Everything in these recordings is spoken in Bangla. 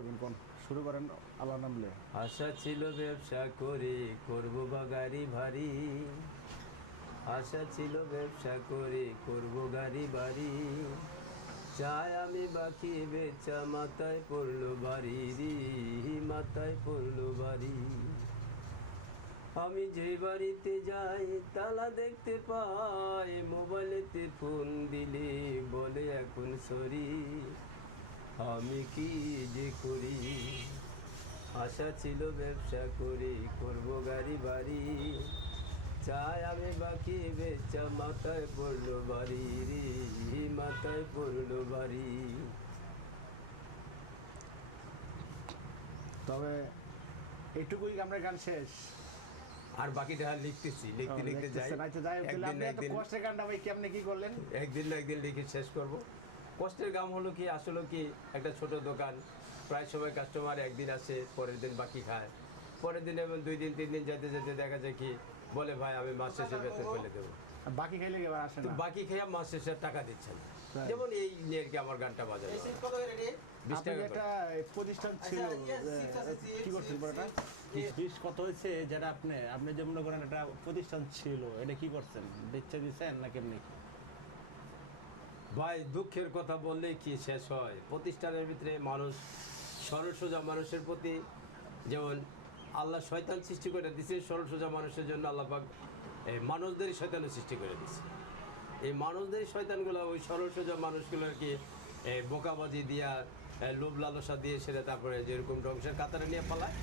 করবেন কোন শুরু করেন আল্লাহর নাম নিয়ে। আশা ছিল ব্যবসা করে করব বা গাড়ি ভারী, আশা ছিল ব্যবসা করে করব গাড়ি বাড়ি, চাই আমি বাকি বেচা মাথায় পড়লো বাড়ি রে, মাথায় পড়লো বাড়ি। আমি যে বাড়িতে যাই তালা দেখতে পাই, মোবাইলেতে ফোন দিলে বলে এখন সরি, আমি কি যে করি। আশা ছিল ব্যবসা করে করব গাড়ি বাড়ি, চাই আমি বাকি বেচা মাথায় পড়লো বাড়ি রে, মাথায় পড়লো বাড়ি। তবে এইটুকুই আমরা গান শেষ। আর বাকিটা লিখতেছি, লিখতে লিখতে যাই। একদিন না একদিন কষ্টের গানটা ভাই কেমনে কি করলেন? একদিন না একদিন লিখে শেষ করব। কষ্টের গান হলো কি, আসলে কি একটা ছোট দোকান, প্রায় সময় কাস্টমার একদিন আসে, পরের দিন বাকি খায়, পরের দিন এবং 2 দিন 3 দিন যেতে যেতে দেখা যায় কি বলে ভাই আমি মাস শেষে বেতন ফেলে দেবো। বাকি খাইলে এবার আসে না, বাকি খেয়ে মাস শেষে টাকা দিচ্ছেন। যেমন এই নিয়ে আর কি আমার গানটা বাজানো। 20 টাকা একটা প্রতিষ্ঠান ছিল, কি করছেন বড়টা বিশ কত হয়েছে যেটা আপনি যে মনে করেন একটা প্রতিষ্ঠান ছিল, এটা কি করছেন, বেচে দিচ্ছেন না কেমনি? ভাই দুঃখের কথা বললে কি শেষ হয়। প্রতিষ্ঠানের ভিতরে মানুষ, সরল সোজা মানুষের প্রতি যেমন আল্লাহ শয়তান সৃষ্টি করে দিছে, সরল সোজা মানুষের জন্য আল্লাহ পাক এই মানুষদেরই শয়তানের সৃষ্টি করে দিছে। এই মানুষদের শয়তানগুলো ওই সরল সোজা মানুষগুলো আর কি বোকাবাজি দিয়া, লোভ লালসা দিয়ে সেটা তারপরে যেরকম ধ্বংসের কাতারে নিয়ে পালায়,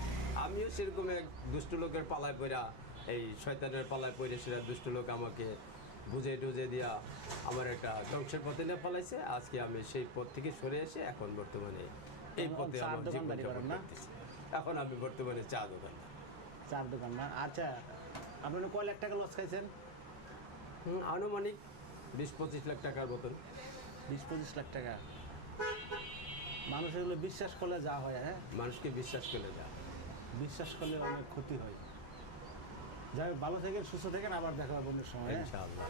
আমিও সেরকম এক দুষ্ট লোকের পালায় পড়া, এই শয়তানের পালায় পড়ে সেটা দুষ্ট লোক আমাকে বুঝে টুঝে দিয়া আমার একটা ধ্বংসের পথে নিয়ে পালাইছে। আজকে আমি সেই পথ থেকে সরে এসে এখন বর্তমানে এই পথে আমার জীবন যাপন করতেছি। এখন আমি বর্তমানে চা দোকান না। আচ্ছা, আপনি কয় লাখ টাকা লস খাইছেন? আনুমানিক 20-25 লাখ টাকার মতন। 20-25 লাখ টাকা। মানুষ এগুলো বিশ্বাস করলে যা হয়, হ্যাঁ মানুষকে বিশ্বাস করলে যা, বিশ্বাস করলে অনেক ক্ষতি হয়। যাই হোক, ভালো থাকেন, সুস্থ থাকেন, আবার দেখা হবে অন্য সময়। ইনশাআল্লাহ।